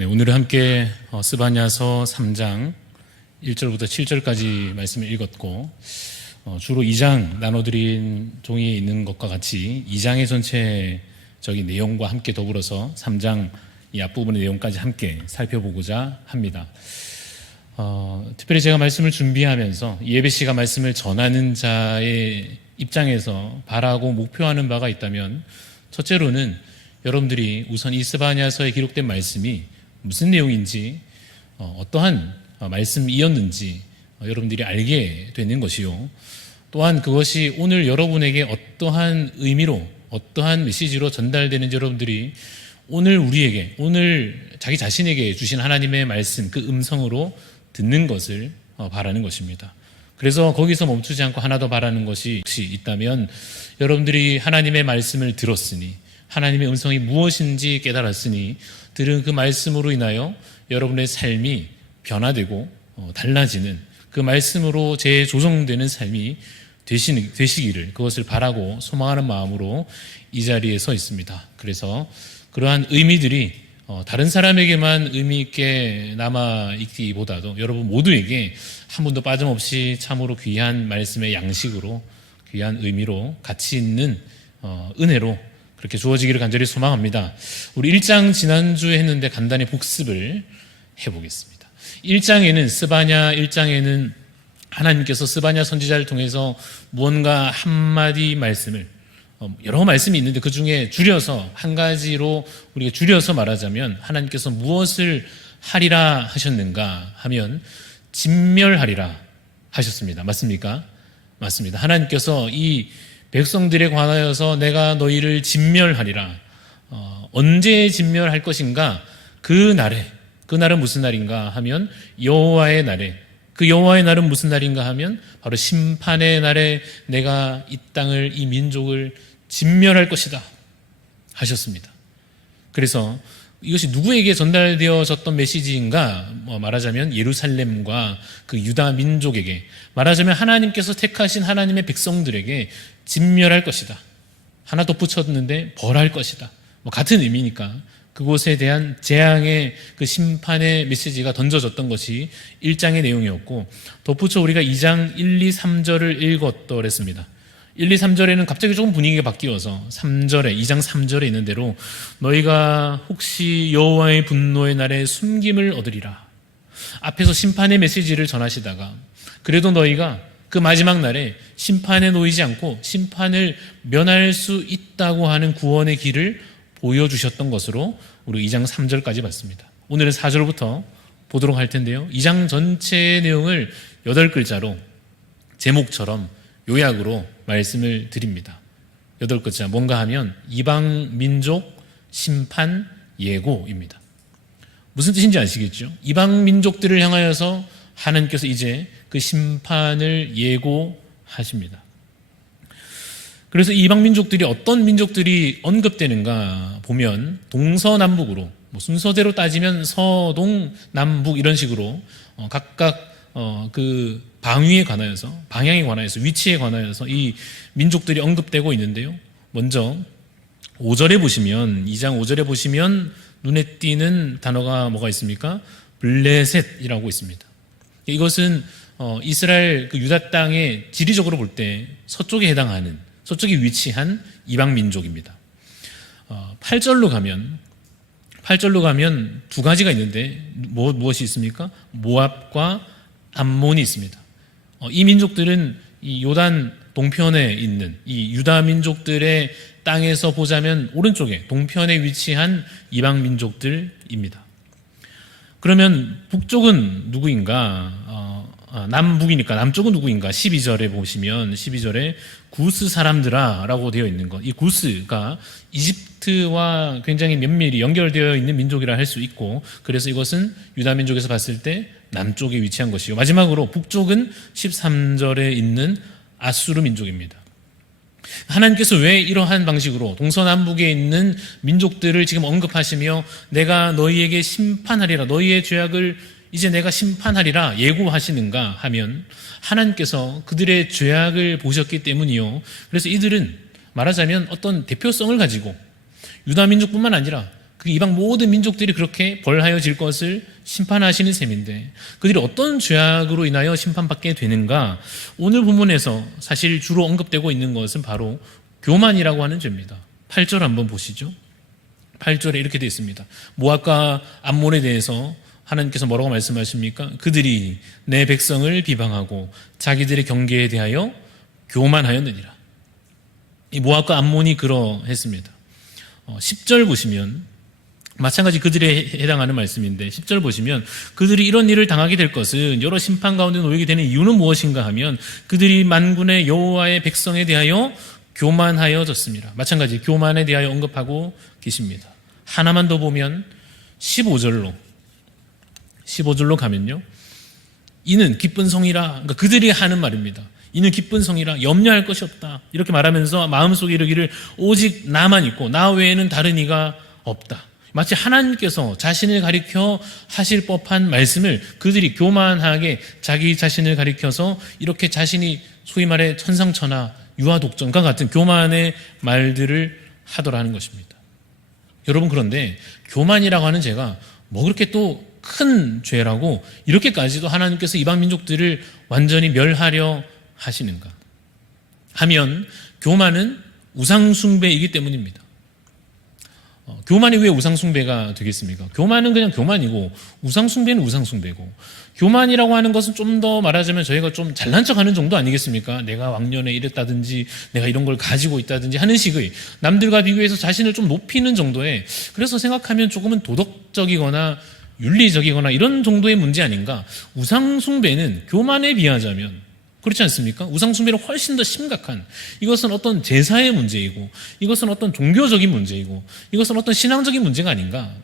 네, 오늘은 함께 스바냐서 3장 1절부터 7절까지 말씀을 읽었고 주로 2장 나눠드린 종이에 있는 것과 같이 2장의 전체적인 내용과 함께 더불어서 3장 이 앞부분의 내용까지 함께 살펴보고자 합니다. 특별히 제가 말씀을 준비하면서 예배 씨가 말씀을 전하는 자의 입장에서 바라고 목표하는 바가 있다면 첫째로는 여러분들이 우선 이 스바냐서에 기록된 말씀이 무슨 내용인지 어떠한 말씀이었는지 여러분들이 알게 되는 것이요, 또한 그것이 오늘 여러분에게 어떠한 의미로 어떠한 메시지로 전달되는지 여러분들이 오늘 우리에게, 오늘 자기 자신에게 주신 하나님의 말씀, 그 음성으로 듣는 것을 바라는 것입니다. 그래서 거기서 멈추지 않고 하나 더 바라는 것이 혹시 있다면 여러분들이 하나님의 말씀을 들었으니, 하나님의 음성이 무엇인지 깨달았으니 들은 그 말씀으로 인하여 여러분의 삶이 변화되고 달라지는, 그 말씀으로 재조정되는 삶이 되시기를, 그것을 바라고 소망하는 마음으로 이 자리에 서 있습니다. 그래서 그러한 의미들이 다른 사람에게만 의미 있게 남아있기보다도 여러분 모두에게 한 분도 빠짐없이 참으로 귀한 말씀의 양식으로, 귀한 의미로, 가치 있는 은혜로 그렇게 주어지기를 간절히 소망합니다. 우리 1장 지난주에 했는데 간단히 복습을 해보겠습니다. 1장에는 스바냐 1장에는 하나님께서 스바냐 선지자를 통해서 무언가 한마디 말씀을, 여러 말씀이 있는데 그 중에 줄여서 한 가지로 우리가 줄여서 말하자면 하나님께서 무엇을 하리라 하셨는가 하면 진멸하리라 하셨습니다. 맞습니까? 맞습니다. 하나님께서 이 백성들에 관하여서 내가 너희를 진멸하리라. 언제 진멸할 것인가? 그 날은 무슨 날인가 하면 여호와의 날에, 그 여호와의 날은 무슨 날인가 하면 바로 심판의 날에 내가 이 땅을, 이 민족을 진멸할 것이다 하셨습니다. 그래서 이것이 누구에게 전달되어졌던 메시지인가? 말하자면 예루살렘과 그 유다 민족에게, 말하자면 하나님께서 택하신 하나님의 백성들에게 진멸할 것이다. 하나 덧붙였는데 벌할 것이다. 같은 의미니까 그곳에 대한 재앙의 그 심판의 메시지가 던져졌던 것이 1장의 내용이었고, 덧붙여 우리가 2장 1, 2, 3절을 읽었더랬습니다. 1, 2, 3절에는 갑자기 조금 분위기가 바뀌어서 3절에, 2장 3절에 있는 대로 너희가 혹시 여호와의 분노의 날에 숨김을 얻으리라. 앞에서 심판의 메시지를 전하시다가 그래도 너희가 그 마지막 날에 심판에 놓이지 않고 심판을 면할 수 있다고 하는 구원의 길을 보여주셨던 것으로 우리 2장 3절까지 봤습니다. 오늘은 4절부터 보도록 할 텐데요, 2장 전체의 내용을 8글자로 제목처럼 요약으로 말씀을 드립니다. 8글자, 뭔가 하면 이방 민족 심판 예고입니다. 무슨 뜻인지 아시겠죠? 이방 민족들을 향하여서 하나님께서 이제 그 심판을 예고하십니다. 그래서 이방 민족들이 어떤 민족들이 언급되는가 보면 동서남북으로, 순서대로 따지면 서동 남북 이런 식으로 각각 그 방위에 관하여서, 방향에 관하여서, 위치에 관하여서 이 민족들이 언급되고 있는데요, 먼저 5절에 보시면, 2장 5절에 보시면 눈에 띄는 단어가 뭐가 있습니까? 블레셋이라고 있습니다. 이것은 이스라엘 그 유다 땅의 지리적으로 볼 때 서쪽에 해당하는, 서쪽에 위치한 이방 민족입니다. 8절로 가면 두 가지가 있는데 무엇이 있습니까? 모압과 암몬이 있습니다. 이 민족들은 이 요단 동편에 있는 이 유다 민족들의 땅에서 보자면 오른쪽에 동편에 위치한 이방 민족들입니다. 그러면 북쪽은 누구인가? 남북이니까 남쪽은 누구인가? 12절에 보시면 12절에 구스 사람들아 라고 되어 있는 것, 이 구스가 이집트와 굉장히 면밀히 연결되어 있는 민족이라 할 수 있고, 그래서 이것은 유다 민족에서 봤을 때 남쪽에 위치한 것이고, 마지막으로 북쪽은 13절에 있는 아수르 민족입니다. 하나님께서 왜 이러한 방식으로 동서남북에 있는 민족들을 지금 언급하시며 내가 너희에게 심판하리라, 너희의 죄악을 이제 내가 심판하리라 예고하시는가 하면 하나님께서 그들의 죄악을 보셨기 때문이요, 그래서 이들은 말하자면 어떤 대표성을 가지고 유다 민족뿐만 아니라 그 이방 모든 민족들이 그렇게 벌하여질 것을 심판하시는 셈인데 그들이 어떤 죄악으로 인하여 심판받게 되는가? 오늘 본문에서 사실 주로 언급되고 있는 것은 바로 교만이라고 하는 죄입니다. 8절 한번 보시죠. 8절에 이렇게 되어 있습니다. 모압과 암몬에 대해서 하나님께서 뭐라고 말씀하십니까? 그들이 내 백성을 비방하고 자기들의 경계에 대하여 교만하였느니라. 이 모압과 암몬이 그러했습니다. 10절 보시면 마찬가지 그들에 해당하는 말씀인데 10절 보시면 그들이 이런 일을 당하게 될 것은 여러 심판 가운데 놓이게 되는 이유는 무엇인가 하면 그들이 만군의 여호와의 백성에 대하여 교만하여졌습니다. 마찬가지 교만에 대하여 언급하고 계십니다. 하나만 더 보면 15절로 가면요. 이는 기쁜 성이라, 그러니까 그들이 하는 말입니다. 이는 기쁜 성이라 염려할 것이 없다. 이렇게 말하면서 마음속에 이르기를 오직 나만 있고 나 외에는 다른 이가 없다. 마치 하나님께서 자신을 가리켜 하실 법한 말씀을 그들이 교만하게 자기 자신을 가리켜서 이렇게 자신이 소위 말해 천상천하 유아독존과 같은 교만의 말들을 하더라는 것입니다. 여러분, 그런데 교만이라고 하는 죄가 뭐 그렇게 또 큰 죄라고 이렇게까지도 하나님께서 이방 민족들을 완전히 멸하려 하시는가 하면 교만은 우상숭배이기 때문입니다. 교만이 왜 우상숭배가 되겠습니까? 교만은 그냥 교만이고 우상숭배는 우상숭배고, 교만이라고 하는 것은 좀 더 말하자면 저희가 좀 잘난 척하는 정도 아니겠습니까? 내가 왕년에 이랬다든지 내가 이런 걸 가지고 있다든지 하는 식의 남들과 비교해서 자신을 좀 높이는 정도의, 그래서 생각하면 조금은 도덕적이거나 윤리적이거나 이런 정도의 문제 아닌가. 우상숭배는 교만에 비하자면 그렇지 않습니까? 우상숭배는 훨씬 더 심각한, 이것은 어떤 제사의 문제이고 이것은 어떤 종교적인 문제이고 이것은 어떤 신앙적인 문제가 아닌가.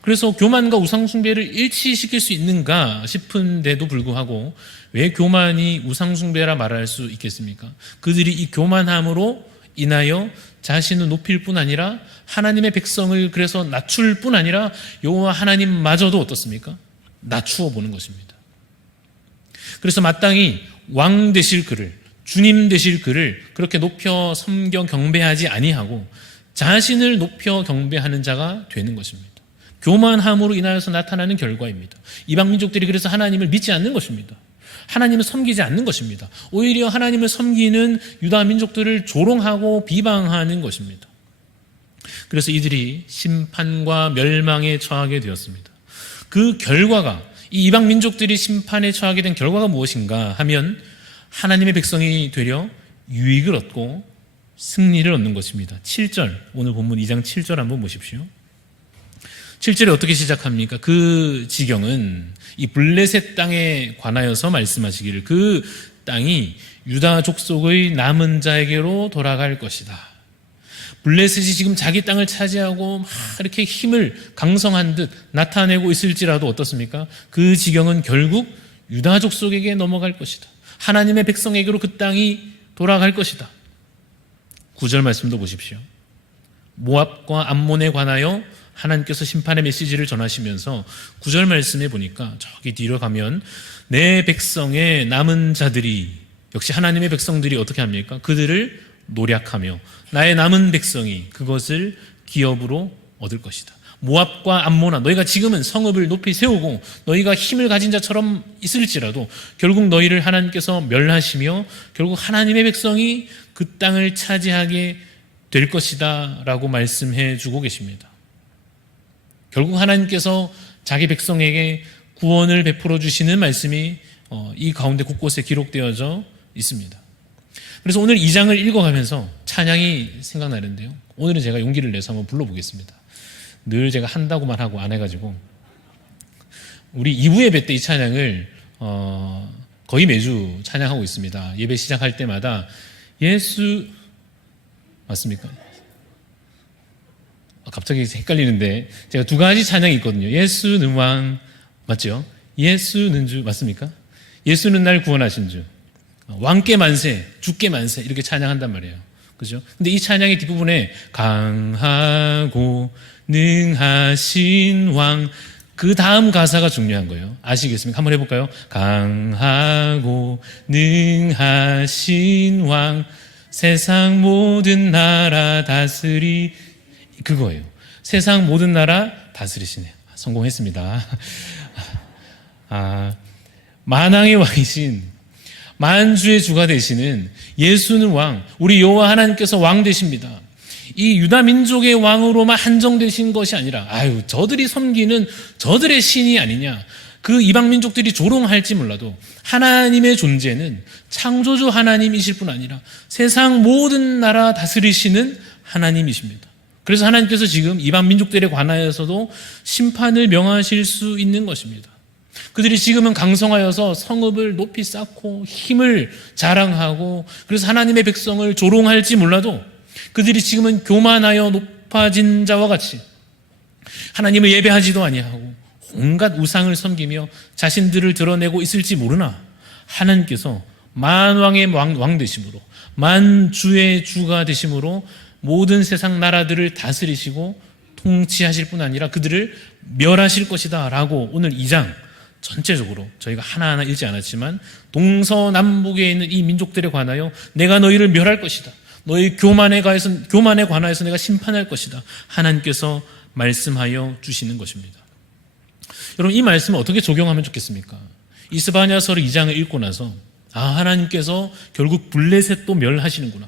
그래서 교만과 우상숭배를 일치시킬 수 있는가 싶은데도 불구하고 왜 교만이 우상숭배라 말할 수 있겠습니까? 그들이 이 교만함으로 인하여 자신을 높일 뿐 아니라 하나님의 백성을 그래서 낮출 뿐 아니라 여호와 하나님마저도 어떻습니까? 낮추어 보는 것입니다. 그래서 마땅히 왕 되실 그를, 주님 되실 그를 그렇게 높여 섬겨 경배하지 아니하고 자신을 높여 경배하는 자가 되는 것입니다. 교만함으로 인하여서 나타나는 결과입니다. 이방 민족들이 그래서 하나님을 믿지 않는 것입니다. 하나님을 섬기지 않는 것입니다. 오히려 하나님을 섬기는 유다 민족들을 조롱하고 비방하는 것입니다. 그래서 이들이 심판과 멸망에 처하게 되었습니다. 그 결과가, 이 이방 민족들이 심판에 처하게 된 결과가 무엇인가 하면 하나님의 백성이 되려 유익을 얻고 승리를 얻는 것입니다. 7절, 오늘 본문 2장 7절 한번 보십시오. 7절에 어떻게 시작합니까? 그 지경은 이 블레셋 땅에 관하여서 말씀하시기를 그 땅이 유다 족속의 남은 자에게로 돌아갈 것이다. 블레셋이 지금 자기 땅을 차지하고 막 이렇게 힘을 강성한 듯 나타내고 있을지라도 어떻습니까? 그 지경은 결국 유다 족속에게 넘어갈 것이다. 하나님의 백성에게로 그 땅이 돌아갈 것이다. 9절 말씀도 보십시오. 모압과 암몬에 관하여 하나님께서 심판의 메시지를 전하시면서 9절 말씀에 보니까 저기 뒤로 가면 내 백성의 남은 자들이, 역시 하나님의 백성들이 어떻게 합니까? 그들을 노략하며 나의 남은 백성이 그것을 기업으로 얻을 것이다. 모압과 암몬아, 너희가 지금은 성읍을 높이 세우고 너희가 힘을 가진 자처럼 있을지라도 결국 너희를 하나님께서 멸하시며 결국 하나님의 백성이 그 땅을 차지하게 될 것이다 라고 말씀해 주고 계십니다. 결국 하나님께서 자기 백성에게 구원을 베풀어 주시는 말씀이 이 가운데 곳곳에 기록되어져 있습니다. 그래서 오늘 2장을 읽어가면서 찬양이 생각나는데요. 오늘은 제가 용기를 내서 한번 불러보겠습니다. 늘 제가 한다고만 하고 안 해가지고 우리 2부 예배 때 이 찬양을 거의 매주 찬양하고 있습니다. 예배 시작할 때마다 예수 맞습니까? 갑자기 헷갈리는데 제가 두 가지 찬양이 있거든요. 예수는 왕 맞죠? 예수는 주 맞습니까? 예수는 날 구원하신 주, 왕께 만세, 주께 만세 이렇게 찬양한단 말이에요. 그죠? 근데 이 찬양의 뒷부분에 강하고 능하신 왕, 그 다음 가사가 중요한 거예요. 아시겠습니까? 한번 해볼까요? 강하고 능하신 왕, 세상 모든 나라 다스리, 그거예요. 세상 모든 나라 다스리시네. 성공했습니다. 만왕의 왕이신, 만주의 주가 되시는 예수는 왕, 우리 여호와 하나님께서 왕 되십니다. 이 유다 민족의 왕으로만 한정되신 것이 아니라 저들이 섬기는 저들의 신이 아니냐, 그 이방 민족들이 조롱할지 몰라도 하나님의 존재는 창조주 하나님이실 뿐 아니라 세상 모든 나라 다스리시는 하나님이십니다. 그래서 하나님께서 지금 이방 민족들에 관하여서도 심판을 명하실 수 있는 것입니다. 그들이 지금은 강성하여서 성읍을 높이 쌓고 힘을 자랑하고 그래서 하나님의 백성을 조롱할지 몰라도 그들이 지금은 교만하여 높아진 자와 같이 하나님을 예배하지도 아니하고 온갖 우상을 섬기며 자신들을 드러내고 있을지 모르나 하나님께서 만왕의 왕 되심으로 만주의 주가 되심으로 모든 세상 나라들을 다스리시고 통치하실 뿐 아니라 그들을 멸하실 것이다 라고 오늘 2장 전체적으로 저희가 하나하나 읽지 않았지만 동서남북에 있는 이 민족들에 관하여 내가 너희를 멸할 것이다, 너희 교만에 관하여서 내가 심판할 것이다, 하나님께서 말씀하여 주시는 것입니다. 여러분, 이 말씀을 어떻게 적용하면 좋겠습니까? 이스바냐서를 2장을 읽고 나서 하나님께서 결국 블레셋도 멸하시는구나,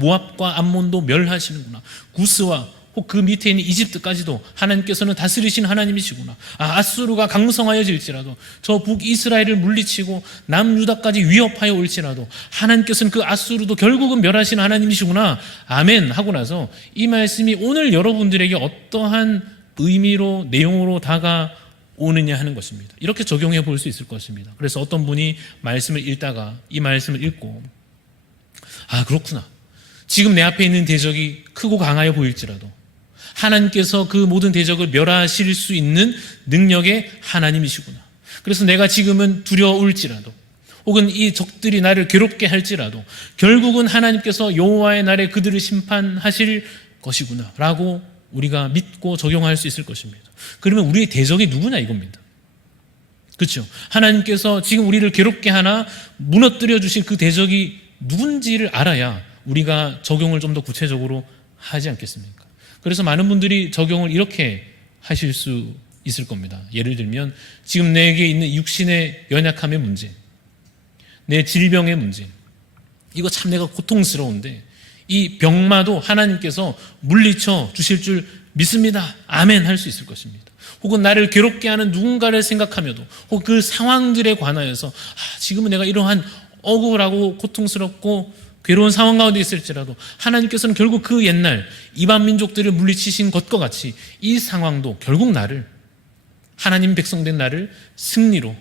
모압과 암몬도 멸하시는구나, 구스와 혹 그 밑에 있는 이집트까지도 하나님께서는 다스리신 하나님이시구나, 아수르가 강성하여질지라도 저 북이스라엘을 물리치고 남유다까지 위협하여 올지라도 하나님께서는 그 아수르도 결국은 멸하시는 하나님이시구나, 아멘 하고 나서 이 말씀이 오늘 여러분들에게 어떠한 의미로 내용으로 다가오느냐 하는 것입니다. 이렇게 적용해 볼 수 있을 것입니다. 그래서 어떤 분이 말씀을 읽다가 이 말씀을 읽고 그렇구나, 지금 내 앞에 있는 대적이 크고 강하여 보일지라도 하나님께서 그 모든 대적을 멸하실 수 있는 능력의 하나님이시구나, 그래서 내가 지금은 두려울지라도 혹은 이 적들이 나를 괴롭게 할지라도 결국은 하나님께서 여호와의 날에 그들을 심판하실 것이구나 라고 우리가 믿고 적용할 수 있을 것입니다. 그러면 우리의 대적이 누구냐 이겁니다. 그렇죠? 하나님께서 지금 우리를 괴롭게 하나 무너뜨려 주실 그 대적이 누군지를 알아야 우리가 적용을 좀 더 구체적으로 하지 않겠습니까? 그래서 많은 분들이 적용을 이렇게 하실 수 있을 겁니다. 예를 들면 지금 내게 있는 육신의 연약함의 문제, 내 질병의 문제, 이거 참 내가 고통스러운데 이 병마도 하나님께서 물리쳐 주실 줄 믿습니다, 아멘 할 수 있을 것입니다. 혹은 나를 괴롭게 하는 누군가를 생각하며도 혹은 그 상황들에 관하여서 지금은 내가 이러한 억울하고 고통스럽고 괴로운 상황 가운데 있을지라도 하나님께서는 결국 그 옛날 이방 민족들을 물리치신 것과 같이 이 상황도 결국 나를, 하나님 백성된 나를 승리로,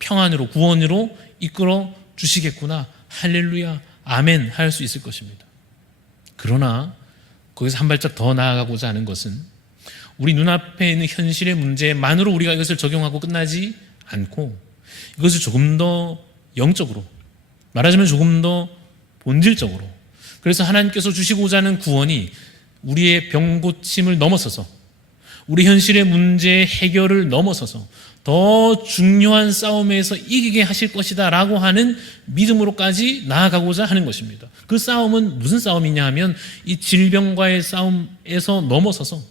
평안으로, 구원으로 이끌어 주시겠구나, 할렐루야, 아멘 할 수 있을 것입니다. 그러나 거기서 한 발짝 더 나아가고자 하는 것은 우리 눈앞에 있는 현실의 문제만으로 우리가 이것을 적용하고 끝나지 않고 이것을 조금 더 영적으로, 말하자면 조금 더 본질적으로, 그래서 하나님께서 주시고자 하는 구원이 우리의 병 고침을 넘어서서 우리 현실의 문제의 해결을 넘어서서 더 중요한 싸움에서 이기게 하실 것이다 라고 하는 믿음으로까지 나아가고자 하는 것입니다. 그 싸움은 무슨 싸움이냐 하면 이 질병과의 싸움에서 넘어서서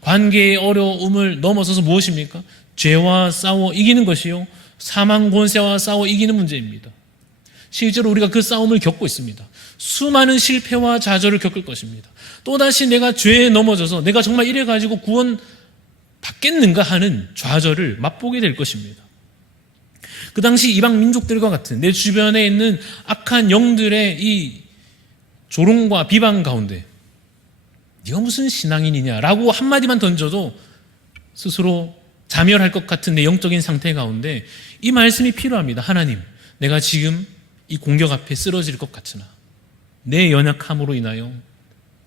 관계의 어려움을 넘어서서 무엇입니까? 죄와 싸워 이기는 것이요, 사망 권세와 싸워 이기는 문제입니다. 실제로 우리가 그 싸움을 겪고 있습니다. 수많은 실패와 좌절을 겪을 것입니다. 또다시 내가 죄에 넘어져서 내가 정말 이래가지고 구원 받겠는가 하는 좌절을 맛보게 될 것입니다. 그 당시 이방 민족들과 같은 내 주변에 있는 악한 영들의 이 조롱과 비방 가운데 네가 무슨 신앙인이냐라고 한마디만 던져도 스스로 자멸할 것 같은 내 영적인 상태 가운데 이 말씀이 필요합니다. 하나님, 내가 지금 이 공격 앞에 쓰러질 것 같으나 내 연약함으로 인하여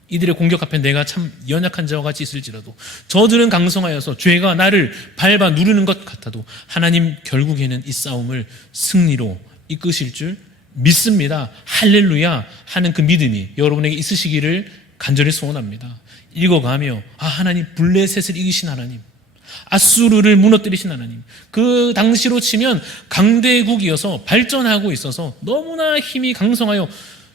이들의 공격 앞에 내가 참 연약한 자와 같이 있을지라도 저들은 강성하여서 죄가 나를 밟아 누르는 것 같아도 하나님 결국에는 이 싸움을 승리로 이끄실 줄 믿습니다, 할렐루야 하는 그 믿음이 여러분에게 있으시기를 간절히 소원합니다. 읽어가며 하나님 블레셋을 이기신 하나님, 아수르를 무너뜨리신 하나님, 그 당시로 치면 강대국이어서 발전하고 있어서 너무나 힘이 강성하여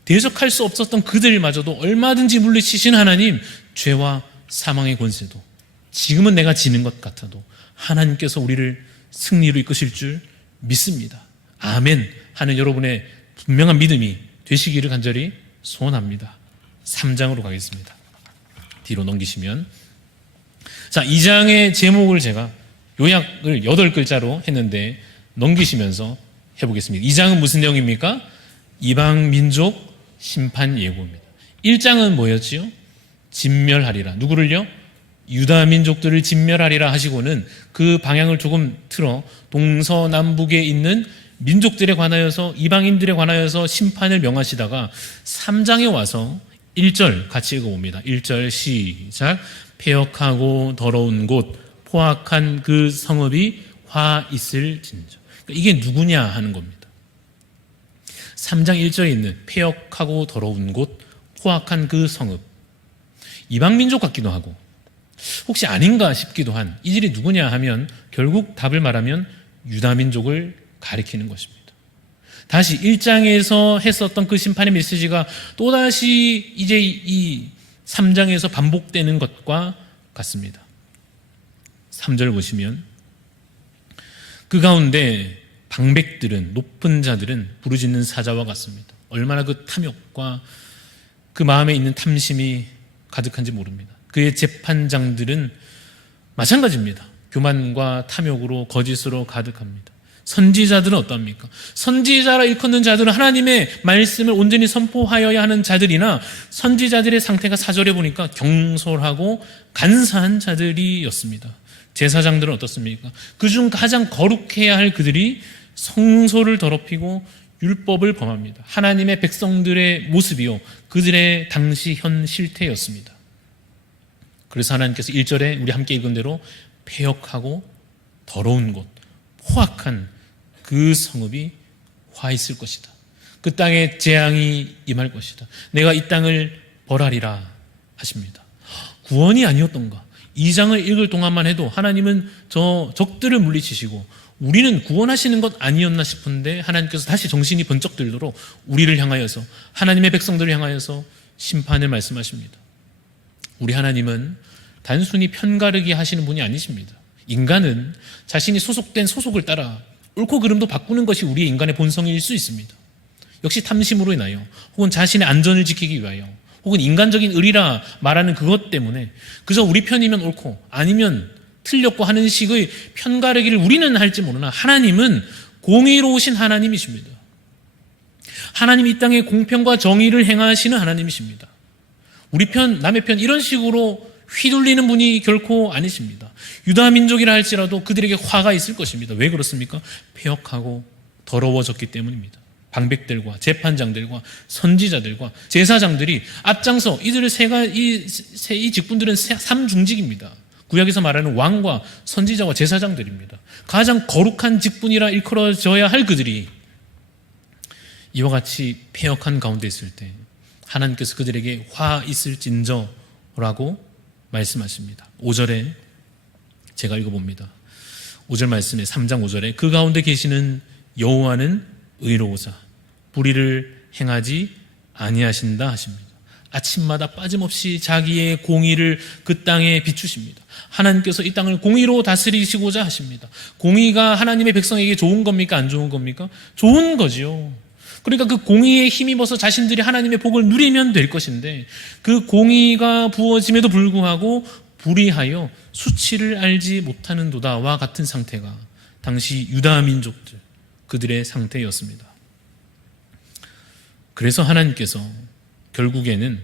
대적할 수 없었던 그들마저도 얼마든지 물리치신 하나님, 죄와 사망의 권세도 지금은 내가 지는 것 같아도 하나님께서 우리를 승리로 이끄실 줄 믿습니다. 아멘 하는 여러분의 분명한 믿음이 되시기를 간절히 소원합니다. 3장으로 가겠습니다. 뒤로 넘기시면, 자, 2장의 제목을 제가 요약을 8글자로 했는데 넘기시면서 해보겠습니다. 2장은 무슨 내용입니까? 이방 민족 심판 예고입니다. 1장은 뭐였지요? 진멸하리라. 누구를요? 유다 민족들을 진멸하리라 하시고는 그 방향을 조금 틀어 동서남북에 있는 민족들에 관하여서, 이방인들에 관하여서 심판을 명하시다가 3장에 와서 1절 같이 읽어봅니다. 1절 시작. 폐역하고 더러운 곳 포악한 그 성읍이 화 있을진저. 그러니까 이게 누구냐 하는 겁니다. 3장 1절에 있는 폐역하고 더러운 곳 포악한 그 성읍, 이방 민족 같기도 하고 혹시 아닌가 싶기도 한 이들이 누구냐 하면 결국 답을 말하면 유다 민족을 가리키는 것입니다. 다시 1장에서 했었던 그 심판의 메시지가 또다시 이제 이 3장에서 반복되는 것과 같습니다. 3절 보시면 그 가운데 방백들은, 높은 자들은 부르짖는 사자와 같습니다. 얼마나 그 탐욕과 그 마음에 있는 탐심이 가득한지 모릅니다. 그의 재판장들은 마찬가지입니다. 교만과 탐욕으로, 거짓으로 가득합니다. 선지자들은 어떠합니까? 선지자라 일컫는 자들은 하나님의 말씀을 온전히 선포하여야 하는 자들이나 선지자들의 상태가 4절에 보니까 경솔하고 간사한 자들이었습니다. 제사장들은 어떻습니까? 그중 가장 거룩해야 할 그들이 성소를 더럽히고 율법을 범합니다. 하나님의 백성들의 모습이요, 그들의 당시 현 실태였습니다. 그래서 하나님께서 1절에 우리 함께 읽은 대로 폐역하고 더러운 곳, 포악한 그 성읍이 화 있을 것이다. 그 땅에 재앙이 임할 것이다. 내가 이 땅을 벌하리라 하십니다. 구원이 아니었던가? 2장을 읽을 동안만 해도 하나님은 저 적들을 물리치시고 우리는 구원하시는 것 아니었나 싶은데 하나님께서 다시 정신이 번쩍 들도록 우리를 향하여서, 하나님의 백성들을 향하여서 심판을 말씀하십니다. 우리 하나님은 단순히 편가르기 하시는 분이 아니십니다. 인간은 자신이 소속된 소속을 따라 옳고 그름도 바꾸는 것이 우리의 인간의 본성일 수 있습니다. 역시 탐심으로 인하여, 혹은 자신의 안전을 지키기 위하여, 혹은 인간적인 의리라 말하는 그것 때문에 그저 우리 편이면 옳고 아니면 틀렸고 하는 식의 편가르기를 우리는 할지 모르나 하나님은 공의로우신 하나님이십니다. 하나님 이 땅에 공평과 정의를 행하시는 하나님이십니다. 우리 편, 남의 편 이런 식으로 휘둘리는 분이 결코 아니십니다. 유다 민족이라 할지라도 그들에게 화가 있을 것입니다. 왜 그렇습니까? 폐역하고 더러워졌기 때문입니다. 방백들과 재판장들과 선지자들과 제사장들이 앞장서 이들을 이 직분들은 삼중직입니다. 구약에서 말하는 왕과 선지자와 제사장들입니다. 가장 거룩한 직분이라 일컬어져야 할 그들이 이와 같이 폐역한 가운데 있을 때 하나님께서 그들에게 화 있을진저라고 말씀하십니다. 5절에 제가 읽어봅니다. 5절 말씀에 3장 5절에 그 가운데 계시는 여호와는 의로우사 불의를 행하지 아니하신다 하십니다. 아침마다 빠짐없이 자기의 공의를 그 땅에 비추십니다. 하나님께서 이 땅을 공의로 다스리시고자 하십니다. 공의가 하나님의 백성에게 좋은 겁니까? 안 좋은 겁니까? 좋은 거지요. 그러니까 그 공의에 힘입어서 자신들이 하나님의 복을 누리면 될 것인데 그 공의가 부어짐에도 불구하고 불의하여 수치를 알지 못하는 도다와 같은 상태가 당시 유다 민족들, 그들의 상태였습니다. 그래서 하나님께서 결국에는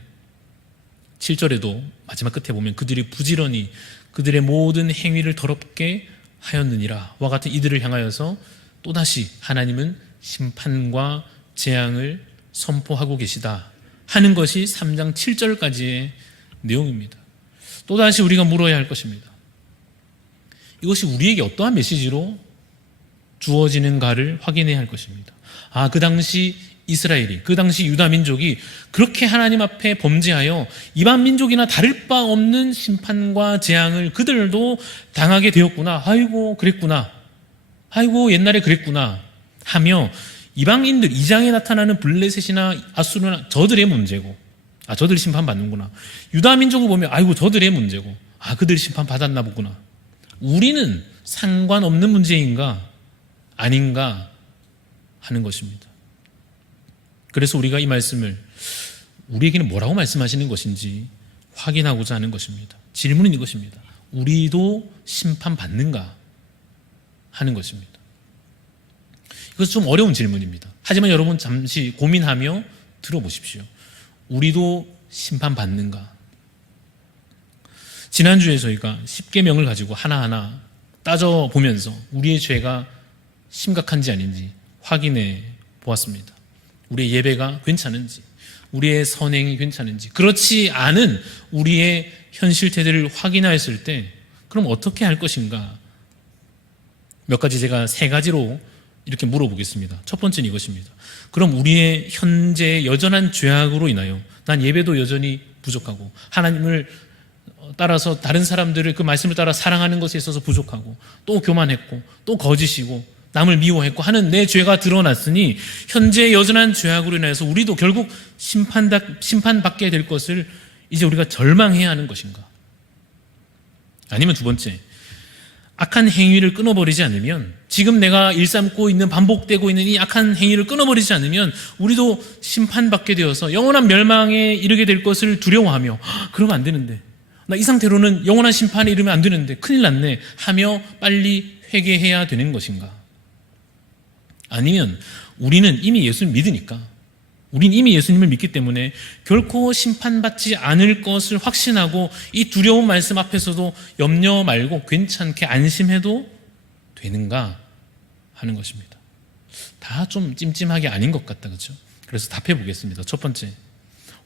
7절에도 마지막 끝에 보면 그들이 부지런히 그들의 모든 행위를 더럽게 하였느니라 와 같은 이들을 향하여서 또다시 하나님은 심판과 재앙을 선포하고 계시다 하는 것이 3장 7절까지의 내용입니다. 또다시 우리가 물어야 할 것입니다. 이것이 우리에게 어떠한 메시지로 주어지는가를 확인해야 할 것입니다. 그 당시 이스라엘이, 그 당시 유다 민족이 그렇게 하나님 앞에 범죄하여 이방 민족이나 다를 바 없는 심판과 재앙을 그들도 당하게 되었구나. 아이고 그랬구나. 아이고 옛날에 그랬구나 하며 이방인들, 2장에 나타나는 블레셋이나 아수르나 저들의 문제고, 저들이 심판받는구나. 유다 민족을 보면 아이고 저들의 문제고, 그들이 심판받았나 보구나. 우리는 상관없는 문제인가 아닌가 하는 것입니다. 그래서 우리가 이 말씀을 우리에게는 뭐라고 말씀하시는 것인지 확인하고자 하는 것입니다. 질문은 이것입니다. 우리도 심판받는가 하는 것입니다. 이것은 좀 어려운 질문입니다. 하지만 여러분 잠시 고민하며 들어보십시오. 우리도 심판받는가? 지난주에 저희가 10계명을 가지고 하나하나 따져보면서 우리의 죄가 심각한지 아닌지 확인해 보았습니다. 우리의 예배가 괜찮은지, 우리의 선행이 괜찮은지, 그렇지 않은 우리의 현실 태도를 확인하였을 때 그럼 어떻게 할 것인가? 몇 가지 제가 3가지로 이렇게 물어보겠습니다. 첫 번째는 이것입니다. 그럼 우리의 현재 여전한 죄악으로 인하여 난 예배도 여전히 부족하고 하나님을 따라서 다른 사람들을 그 말씀을 따라 사랑하는 것에 있어서 부족하고 또 교만했고 또 거짓이고 남을 미워했고 하는 내 죄가 드러났으니 현재 여전한 죄악으로 인해서 우리도 결국 심판받게 될 것을 이제 우리가 절망해야 하는 것인가? 아니면 두 번째, 악한 행위를 끊어버리지 않으면, 지금 내가 일삼고 있는 반복되고 있는 이 악한 행위를 끊어버리지 않으면 우리도 심판받게 되어서 영원한 멸망에 이르게 될 것을 두려워하며 그러면 안 되는데, 나 이 상태로는 영원한 심판에 이르면 안 되는데 큰일 났네 하며 빨리 회개해야 되는 것인가? 아니면 우리는 이미 예수를 믿으니까, 우린 이미 예수님을 믿기 때문에 결코 심판받지 않을 것을 확신하고 이 두려운 말씀 앞에서도 염려 말고 괜찮게 안심해도 되는가 하는 것입니다. 다 좀 찜찜하게 아닌 것 같다, 그렇죠? 그래서 답해 보겠습니다. 첫 번째,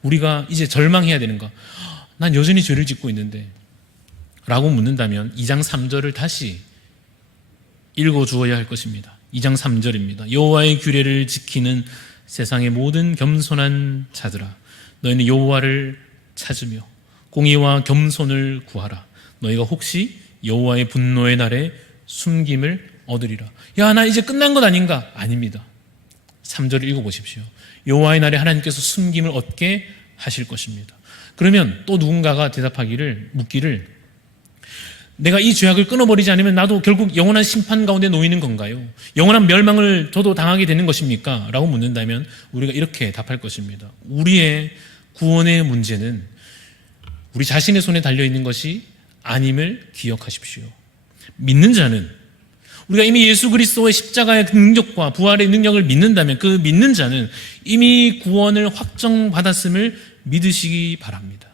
우리가 이제 절망해야 되는가? 난 여전히 죄를 짓고 있는데 라고 묻는다면 2장 3절을 다시 읽어주어야 할 것입니다. 2장 3절입니다. 여호와의 규례를 지키는 세상의 모든 겸손한 자들아, 너희는 여호와를 찾으며 공의와 겸손을 구하라. 너희가 혹시 여호와의 분노의 날에 숨김을 얻으리라. 야, 나 이제 끝난 것 아닌가? 아닙니다. 3절을 읽어보십시오. 여호와의 날에 하나님께서 숨김을 얻게 하실 것입니다. 그러면 또 누군가가 묻기를 내가 이 죄악을 끊어버리지 않으면 나도 결국 영원한 심판 가운데 놓이는 건가요? 영원한 멸망을 저도 당하게 되는 것입니까? 라고 묻는다면 우리가 이렇게 답할 것입니다. 우리의 구원의 문제는 우리 자신의 손에 달려있는 것이 아님을 기억하십시오. 믿는 자는, 우리가 이미 예수 그리스도의 십자가의 능력과 부활의 능력을 믿는다면 그 믿는 자는 이미 구원을 확정받았음을 믿으시기 바랍니다.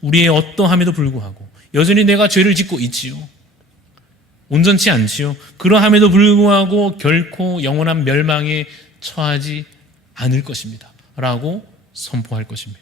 우리의 어떠함에도 불구하고 여전히 내가 죄를 짓고 있지요. 온전치 않지요. 그러함에도 불구하고 결코 영원한 멸망에 처하지 않을 것입니다. 라고 선포할 것입니다.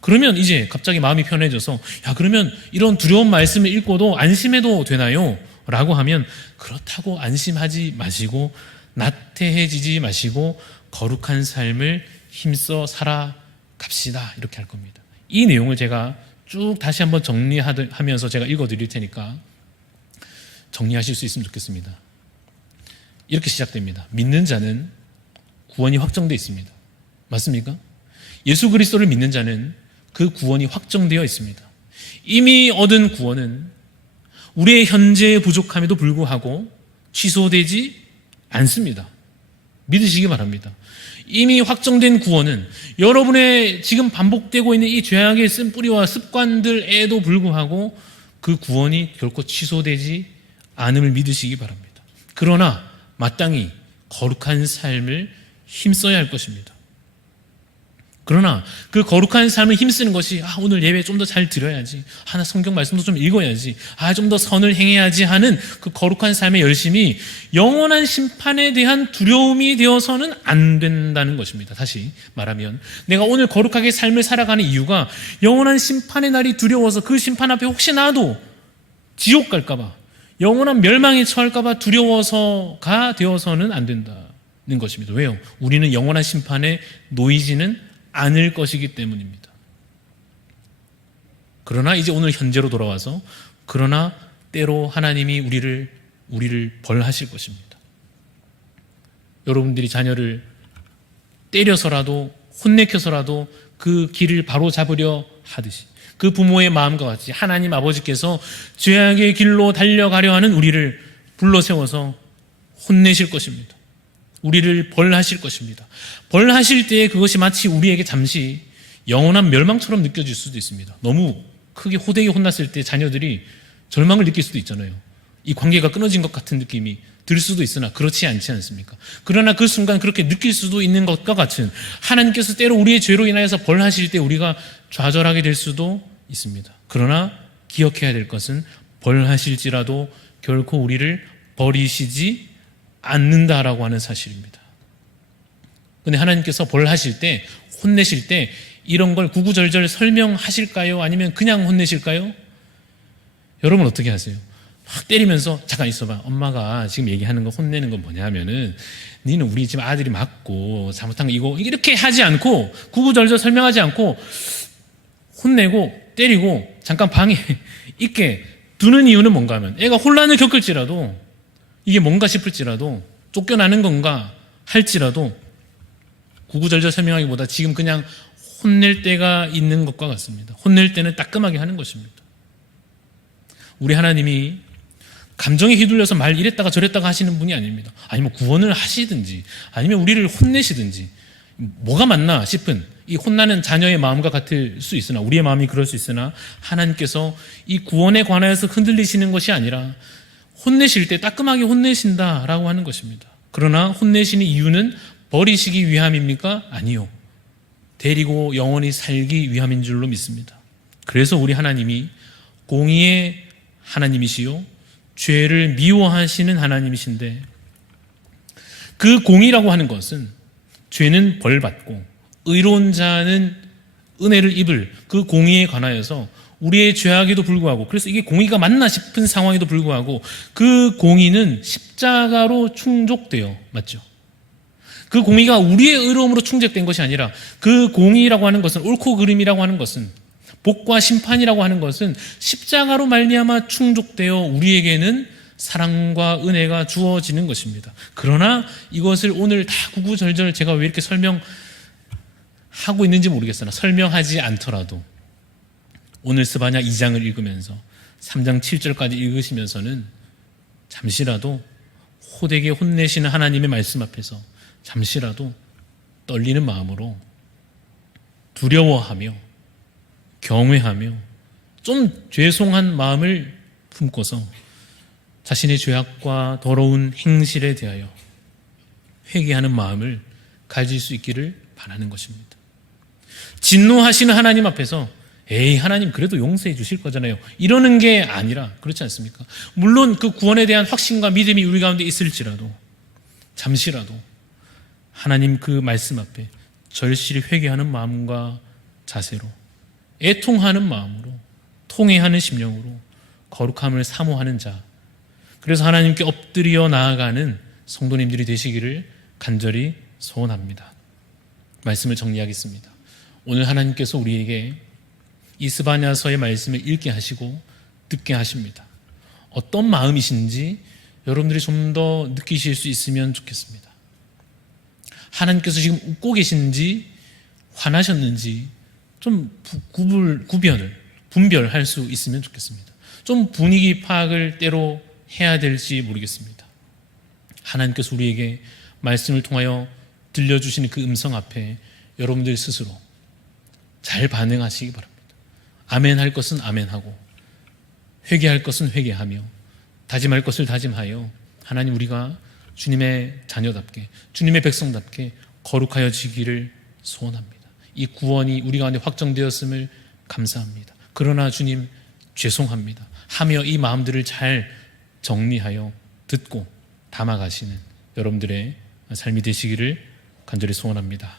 그러면 이제 갑자기 마음이 편해져서 그러면 이런 두려운 말씀을 읽고도 안심해도 되나요? 라고 하면 그렇다고 안심하지 마시고 나태해지지 마시고 거룩한 삶을 힘써 살아갑시다. 이렇게 할 겁니다. 이 내용을 제가 쭉 다시 한번 정리하면서 제가 읽어드릴 테니까 정리하실 수 있으면 좋겠습니다. 이렇게 시작됩니다. 믿는 자는 구원이 확정되어 있습니다. 맞습니까? 예수 그리스도를 믿는 자는 그 구원이 확정되어 있습니다. 이미 얻은 구원은 우리의 현재의 부족함에도 불구하고 취소되지 않습니다. 믿으시기 바랍니다. 이미 확정된 구원은 여러분의 지금 반복되고 있는 이 죄악의 쓴뿌리와 습관들에도 불구하고 그 구원이 결코 취소되지 않음을 믿으시기 바랍니다. 그러나 마땅히 거룩한 삶을 힘써야 할 것입니다. 그러나 그 거룩한 삶을 힘쓰는 것이 오늘 예배 좀 더 잘 드려야지, 나 성경 말씀도 좀 읽어야지, 좀 더 선을 행해야지 하는 그 거룩한 삶의 열심이 영원한 심판에 대한 두려움이 되어서는 안 된다는 것입니다. 다시 말하면 내가 오늘 거룩하게 삶을 살아가는 이유가 영원한 심판의 날이 두려워서 그 심판 앞에 혹시 나도 지옥 갈까 봐, 영원한 멸망에 처할까 봐 두려워서가 되어서는 안 된다는 것입니다. 왜요? 우리는 영원한 심판에 놓이지는 않을 것이기 때문입니다. 그러나 이제 오늘 현재로 돌아와서, 그러나 때로 하나님이 우리를 벌하실 것입니다. 여러분들이 자녀를 때려서라도 혼내켜서라도 그 길을 바로 잡으려 하듯이, 그 부모의 마음과 같이 하나님 아버지께서 죄악의 길로 달려가려 하는 우리를 불러 세워서 혼내실 것입니다. 우리를 벌하실 것입니다. 벌하실 때에 그것이 마치 우리에게 잠시 영원한 멸망처럼 느껴질 수도 있습니다. 너무 크게 호되게 혼났을 때 자녀들이 절망을 느낄 수도 있잖아요. 이 관계가 끊어진 것 같은 느낌이 들 수도 있으나 그렇지 않지 않습니까? 그러나 그 순간 그렇게 느낄 수도 있는 것과 같은 하나님께서 때로 우리의 죄로 인하여서 벌하실 때 우리가 좌절하게 될 수도 있습니다. 그러나 기억해야 될 것은 벌하실지라도 결코 우리를 버리시지 않는다라고 하는 사실입니다. 그런데 하나님께서 벌하실 때, 혼내실 때 이런 걸 구구절절 설명하실까요? 아니면 그냥 혼내실까요? 여러분 어떻게 하세요? 막 때리면서 잠깐 있어봐. 엄마가 지금 얘기하는 거 혼내는 건 뭐냐면은 니는 우리 집 아들이 맞고 잘못한 거 이거 이렇게 하지 않고 구구절절 설명하지 않고 혼내고 때리고 잠깐 방에 있게 두는 이유는 뭔가 하면 애가 혼란을 겪을지라도 이게 뭔가 싶을지라도 쫓겨나는 건가 할지라도 구구절절 설명하기보다 지금 그냥 혼낼 때가 있는 것과 같습니다. 혼낼 때는 따끔하게 하는 것입니다. 우리 하나님이 감정에 휘둘려서 말 이랬다가 저랬다가 하시는 분이 아닙니다. 아니면 구원을 하시든지 아니면 우리를 혼내시든지 뭐가 맞나 싶은 이 혼나는 자녀의 마음과 같을 수 있으나 우리의 마음이 그럴 수 있으나 하나님께서 이 구원에 관하여서 흔들리시는 것이 아니라 혼내실 때 따끔하게 혼내신다라고 하는 것입니다. 그러나 혼내시는 이유는 버리시기 위함입니까? 아니요. 데리고 영원히 살기 위함인 줄로 믿습니다. 그래서 우리 하나님이 공의의 하나님이시요 죄를 미워하시는 하나님이신데 그 공의라고 하는 것은 죄는 벌받고 의로운 자는 은혜를 입을 그 공의에 관하여서 우리의 죄악에도 불구하고 그래서 이게 공의가 맞나 싶은 상황에도 불구하고 그 공의는 십자가로 충족되어 맞죠? 그 공의가 우리의 의로움으로 충족된 것이 아니라 그 공의라고 하는 것은 옳고 그름이라고 하는 것은 복과 심판이라고 하는 것은 십자가로 말미암아 충족되어 우리에게는 사랑과 은혜가 주어지는 것입니다. 그러나 이것을 오늘 다 구구절절 제가 왜 이렇게 설명하고 있는지 모르겠으나 설명하지 않더라도 오늘 스바냐 2장을 읽으면서 3장 7절까지 읽으시면서는 잠시라도 호되게 혼내시는 하나님의 말씀 앞에서 잠시라도 떨리는 마음으로 두려워하며 경외하며 좀 죄송한 마음을 품고서 자신의 죄악과 더러운 행실에 대하여 회개하는 마음을 가질 수 있기를 바라는 것입니다. 진노하시는 하나님 앞에서 에이 하나님 그래도 용서해 주실 거잖아요 이러는 게 아니라 그렇지 않습니까? 물론 그 구원에 대한 확신과 믿음이 우리 가운데 있을지라도 잠시라도 하나님 그 말씀 앞에 절실히 회개하는 마음과 자세로 애통하는 마음으로 통회하는 심령으로 거룩함을 사모하는 자 그래서 하나님께 엎드려 나아가는 성도님들이 되시기를 간절히 소원합니다. 말씀을 정리하겠습니다. 오늘 하나님께서 우리에게 이 스바냐서의 말씀을 읽게 하시고 듣게 하십니다. 어떤 마음이신지 여러분들이 좀 더 느끼실 수 있으면 좋겠습니다. 하나님께서 지금 웃고 계신지 화나셨는지 좀 분별할 수 있으면 좋겠습니다. 좀 분위기 파악을 때로 해야 될지 모르겠습니다. 하나님께서 우리에게 말씀을 통하여 들려주시는 그 음성 앞에 여러분들 스스로 잘 반응하시기 바랍니다. 아멘 할 것은 아멘하고 회개할 것은 회개하며 다짐할 것을 다짐하여 하나님 우리가 주님의 자녀답게 주님의 백성답게 거룩하여지기를 소원합니다. 이 구원이 우리 가운데 확정되었음을 감사합니다. 그러나 주님 죄송합니다 하며 이 마음들을 잘 정리하여 듣고 담아가시는 여러분들의 삶이 되시기를 간절히 소원합니다.